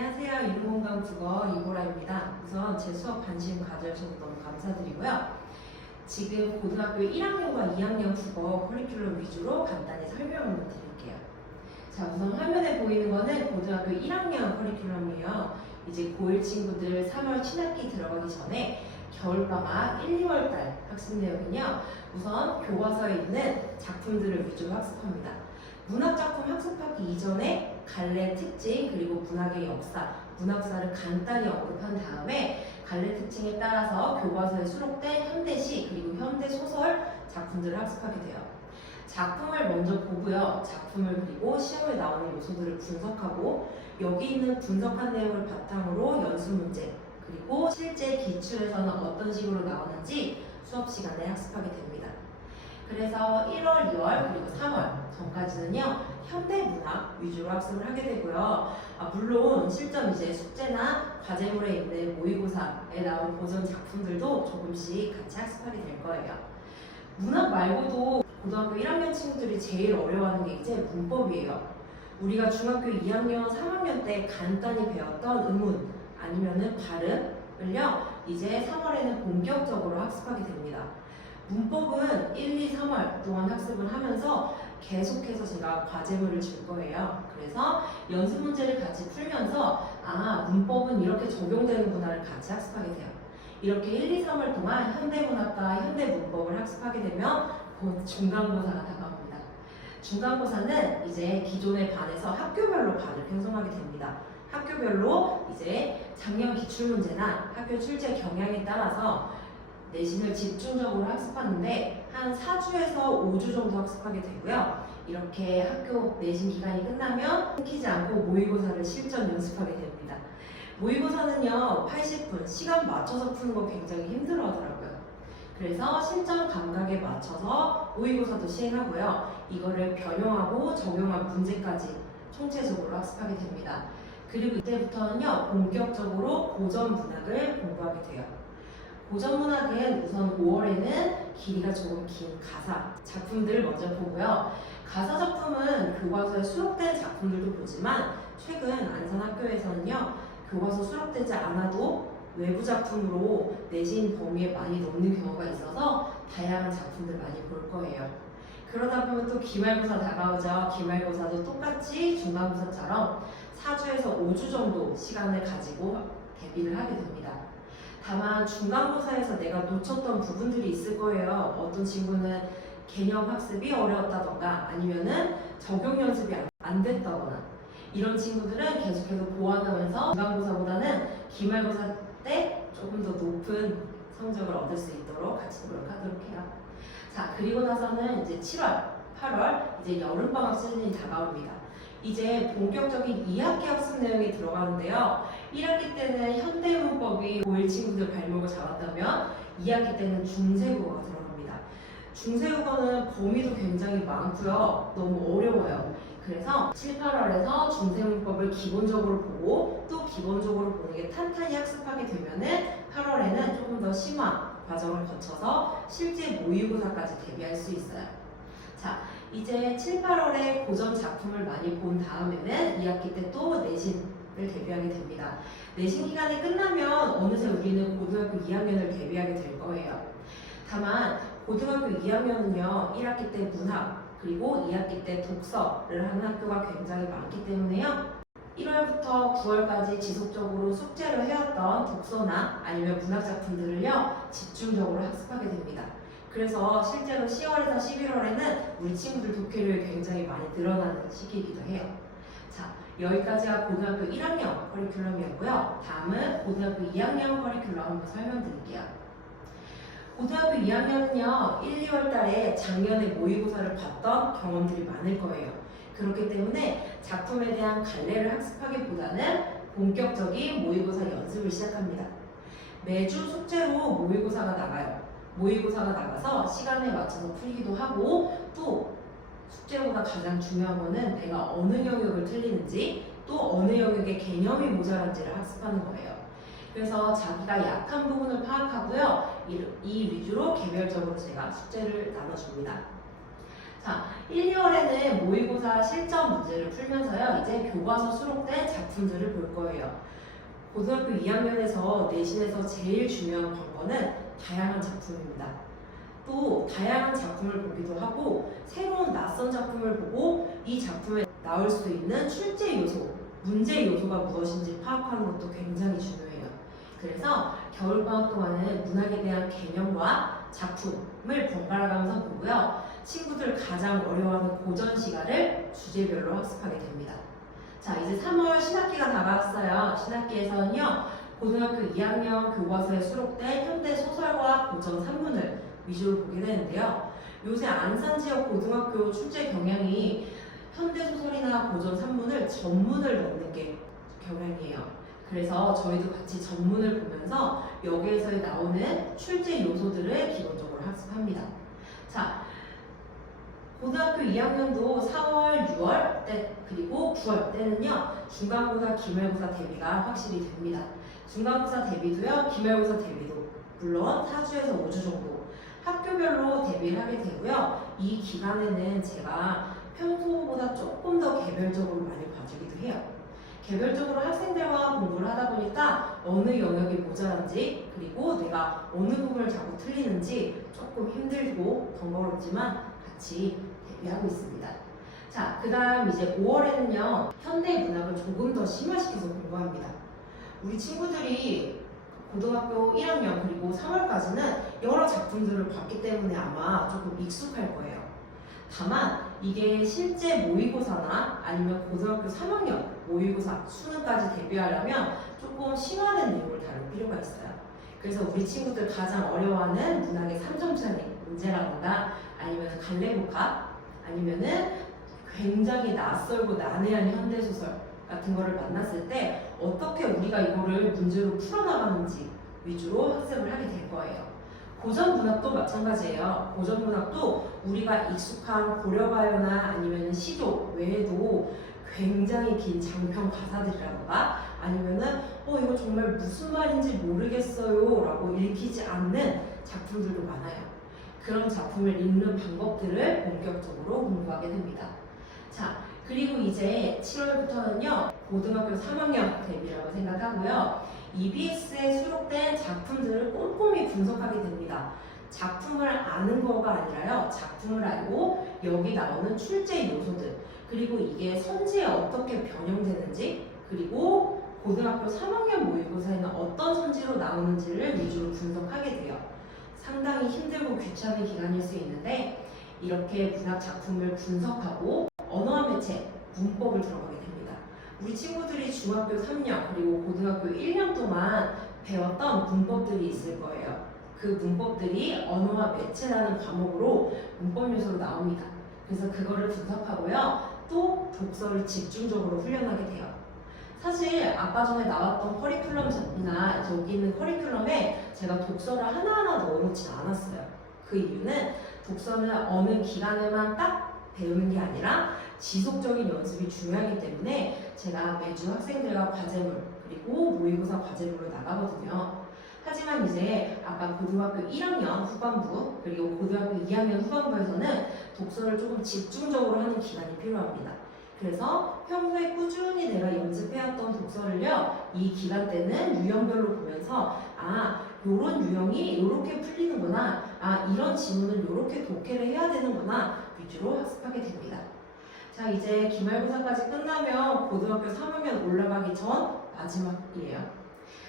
안녕하세요. 인공공감 국어 이보라입니다. 우선 제 수업 관심 가져주셔서 너무 감사드리고요. 지금 고등학교 1학년과 2학년 국어 커리큘럼 위주로 간단히 설명을 드릴게요. 자, 우선 화면에 보이는 거는 고등학교 1학년 커리큘럼이에요. 이제 고1 친구들 3월 신학기 들어가기 전에 겨울방학 1, 2월달 학습 내용은요. 우선 교과서에 있는 작품들을 위주로 학습합니다. 문학작품 학습하기 이전에 갈래 특징 그리고 문학의 역사, 문학사를 간단히 언급한 다음에 갈래 특징에 따라서 교과서에 수록된 현대시 그리고 현대소설 작품들을 학습하게 돼요. 작품을 먼저 보고요. 작품을 그리고 시험에 나오는 요소들을 분석하고 여기 있는 분석한 내용을 바탕으로 연습 문제 그리고 실제 기출에서는 어떤 식으로 나오는지 수업 시간에 학습하게 됩니다. 그래서 1월, 2월 그리고 3월 전까지는요 현대문학 위주로 학습을 하게 되고요. 물론 실전 이제 숙제나 과제물에 있는 모의고사에 나온 고전 작품들도 조금씩 같이 학습하게 될 거예요. 문학 말고도 고등학교 1학년 친구들이 제일 어려워하는 게 이제 문법이에요. 우리가 중학교 2학년, 3학년 때 간단히 배웠던 의문 아니면은 발음을요 이제 3월에는 본격적으로 학습하게 됩니다. 문법은 1, 2, 3월 동안 학습을 하면서 계속해서 제가 과제물을 줄 거예요. 그래서 연습 문제를 같이 풀면서 문법은 이렇게 적용되는구나를 같이 학습하게 돼요. 이렇게 1, 2, 3월 동안 현대문학과 현대문법을 학습하게 되면 곧 중간고사가 다가옵니다. 중간고사는 이제 기존에 반해서 학교별로 반을 편성하게 됩니다. 학교별로 이제 작년 기출문제나 학교 출제 경향에 따라서 내신을 집중적으로 학습하는데 한 4주에서 5주 정도 학습하게 되고요. 이렇게 학교 내신 기간이 끝나면 끊기지 않고 모의고사를 실전 연습하게 됩니다. 모의고사는요 80분 시간 맞춰서 푸는 거 굉장히 힘들어 하더라고요. 그래서 실전 감각에 맞춰서 모의고사도 시행하고요. 이거를 변형하고 적용한 문제까지 총체적으로 학습하게 됩니다. 그리고 이때부터는요 본격적으로 고전 문학을 공부하게 돼요. 고전 문학은 우선 5월에는 길이가 조금 긴 가사 작품들을 먼저 보고요. 가사 작품은 교과서에 수록된 작품들도 보지만 최근 안산학교에서는요 교과서 수록되지 않아도 외부 작품으로 내신 범위에 많이 넣는 경우가 있어서 다양한 작품들 많이 볼 거예요. 그러다 보면 또 기말고사 다가오죠. 기말고사도 똑같이 중간고사처럼 4주에서 5주 정도 시간을 가지고 대비를 하게 됩니다. 다만 중간고사에서 내가 놓쳤던 부분들이 있을 거예요. 어떤 친구는 개념 학습이 어려웠다던가 아니면은 적용 연습이 안 됐다거나 이런 친구들은 계속해서 보완하면서 중간고사보다는 기말고사 때 조금 더 높은 성적을 얻을 수 있도록 같이 노력하도록 해요. 자, 그리고 나서는 이제 7월, 8월 이제 여름방학 시즌이 다가옵니다. 이제 본격적인 2학기 학습 내용이 들어가는데요. 1학기 때는 현대문법이 고1 친구들 발목을 잡았다면 2학기 때는 중세국어가 들어갑니다. 중세국어는 범위도 굉장히 많고요. 너무 어려워요. 그래서 7, 8월에서 중세문법을 기본적으로 보고 또 기본적으로 보는 게 탄탄히 학습하게 되면은 8월에는 조금 더 심화 과정을 거쳐서 실제 모의고사까지 대비할 수 있어요. 자, 이제 7, 8월에 고전 작품을 많이 본 다음에는 2학기 때 또 내신을 대비하게 됩니다. 내신 기간이 끝나면 어느새 우리는 고등학교 2학년을 대비하게 될 거예요. 다만 고등학교 2학년은요 1학기 때 문학 그리고 2학기 때 독서를 하는 학교가 굉장히 많기 때문에요. 1월부터 9월까지 지속적으로 숙제를 해왔던 독서나 아니면 문학 작품들을요 집중적으로 학습하게 됩니다. 그래서 실제로 10월에서 11월에는 우리 친구들 독해력이 굉장히 많이 늘어나는 시기이기도 해요. 자, 여기까지가 고등학교 1학년 커리큘럼이었고요. 다음은 고등학교 2학년 커리큘럼 한번 설명드릴게요. 고등학교 2학년은요 1, 2월 달에 작년에 모의고사를 봤던 경험들이 많을 거예요. 그렇기 때문에 작품에 대한 갈래를 학습하기보다는 본격적인 모의고사 연습을 시작합니다. 매주 숙제로 모의고사가 나가요. 모의고사가 나가서 시간에 맞춰서 풀기도 하고 또 숙제보다 가장 중요한 거는 내가 어느 영역을 틀리는지 또 어느 영역의 개념이 모자란지를 학습하는 거예요. 그래서 자기가 약한 부분을 파악하고요. 이 위주로 개별적으로 제가 숙제를 나눠줍니다. 자, 1, 2월에는 모의고사 실전 문제를 풀면서요. 이제 교과서 수록된 작품들을 볼 거예요. 고등학교 2학년에서 내신에서 제일 중요한 관건은 다양한 작품입니다. 또 다양한 작품을 보기도 하고 새로운 낯선 작품을 보고 이 작품에 나올 수 있는 출제 요소, 문제 요소가 무엇인지 파악하는 것도 굉장히 중요해요. 그래서 겨울방학 동안은 문학에 대한 개념과 작품을 번갈아 가면서 보고요. 친구들 가장 어려워하는 고전 시가를 주제별로 학습하게 됩니다. 자, 이제 3월 신학기가 다가왔어요. 신학기에서는요, 고등학교 2학년 교과서에 수록된 현대 소설과 고전 산문을 위주로 보게 되는데요. 요새 안산 지역 고등학교 출제 경향이 현대 소설이나 고전 산문을 전문을 넣는 게 경향이에요. 그래서 저희도 같이 전문을 보면서 여기에서 나오는 출제 요소들을 기본적으로 학습합니다. 자, 고등학교 2학년도 4월, 6월 때 그리고 9월 때는요 중간고사, 기말고사 대비가 확실히 됩니다. 중간고사 대비도요, 기말고사 대비도 물론 4주에서 5주 정도 학교별로 대비를 하게 되고요. 이 기간에는 제가 평소보다 조금 더 개별적으로 많이 봐주기도 해요. 개별적으로 학생들과 공부를 하다 보니까 어느 영역이 모자란지 그리고 내가 어느 부분을 자꾸 틀리는지 조금 힘들고 번거롭지만 같이 대비하고 있습니다. 자, 그 다음 이제 5월에는요 현대 문학을 조금 더 심화시켜서 공부합니다. 우리 친구들이 고등학교 1학년 그리고 3월까지는 여러 작품들을 봤기 때문에 아마 조금 익숙할 거예요. 다만 이게 실제 모의고사나 아니면 고등학교 3학년 모의고사 수능까지 대비하려면 조금 심화된 내용을 다룰 필요가 있어요. 그래서 우리 친구들 가장 어려워하는 문학의 3점짜리 문제라던가 아니면 갈래복합 아니면은 굉장히 낯설고 난해한 현대소설 같은 거를 만났을 때 어떻게 우리가 이거를 문제로 풀어나가는지 위주로 학습을 하게 될 거예요. 고전 문학도 마찬가지예요. 고전 문학도 우리가 익숙한 고려가요나 아니면 시조 외에도 굉장히 긴 장편 가사들이라던가 아니면은 이거 정말 무슨 말인지 모르겠어요 라고 읽히지 않는 작품들도 많아요. 그런 작품을 읽는 방법들을 본격적으로 공부하게 됩니다. 자, 그리고 이제 7월부터는요 고등학교 3학년 대비라고 생각하고요. EBS에 수록된 작품들을 꼼꼼히 분석하게 됩니다. 작품을 아는 거가 아니라요. 작품을 알고 여기 나오는 출제 요소들 그리고 이게 선지에 어떻게 변형되는지 그리고 고등학교 3학년 모의고사에는 어떤 선지로 나오는지를 위주로 분석하게 돼요. 상당히 힘들고 귀찮은 기간일 수 있는데 이렇게 문학 작품을 분석하고 언어와 매체, 문법을 들어가게 됩니다. 우리 친구들이 중학교 3년 그리고 고등학교 1년 동안 배웠던 문법들이 있을 거예요. 그 문법들이 언어와 매체라는 과목으로 문법 요소로 나옵니다. 그래서 그거를 분석하고요. 또 독서를 집중적으로 훈련하게 돼요. 사실 아까 전에 나왔던 커리큘럼이나 여기 있는 커리큘럼에 제가 독서를 하나하나 넣어놓지 않았어요. 그 이유는 독서는 어느 기간에만 딱 배우는 게 아니라 지속적인 연습이 중요하기 때문에 제가 매주 학생들과 과제물 그리고 모의고사 과제물로 나가거든요. 하지만 이제 아까 고등학교 1학년 후반부 그리고 고등학교 2학년 후반부에서는 독서를 조금 집중적으로 하는 기간이 필요합니다. 그래서 평소에 꾸준히 내가 연습해왔던 독서를요 이 기간 때는 유형별로 보면서 요런 유형이 요렇게 풀리는구나 이런 지문은 요렇게 독해를 해야 되는구나 위주로 학습하게 됩니다. 자, 이제 기말고사까지 끝나면 고등학교 3학년 올라가기 전 마지막이에요.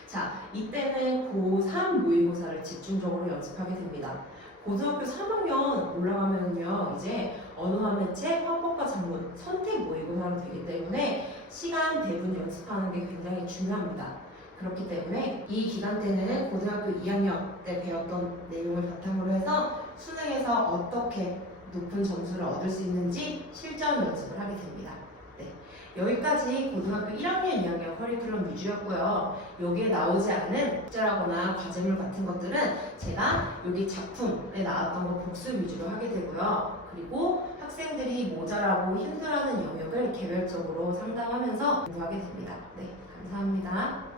자, 이때는 고3 모의고사를 집중적으로 연습하게 됩니다. 고등학교 3학년 올라가면요 이제 언어와 매체, 화법과 작문, 선택 모의고사로 되기 때문에 시간 배분 연습하는 게 굉장히 중요합니다. 그렇기 때문에 이 기간 때는 고등학교 2학년 때 배웠던 내용을 바탕으로 해서 수능에서 어떻게 높은 점수를 얻을 수 있는지 실전 연습을 하게 됩니다. 네, 여기까지 고등학교 1학년, 2학년 커리큘럼 위주였고요. 여기에 나오지 않은 숙제라거나 과제물 같은 것들은 제가 여기 작품에 나왔던 거 복습 위주로 하게 되고요. 그리고 학생들이 모자라고 힘들어하는 영역을 개별적으로 상담하면서 공부하게 됩니다. 네, 감사합니다.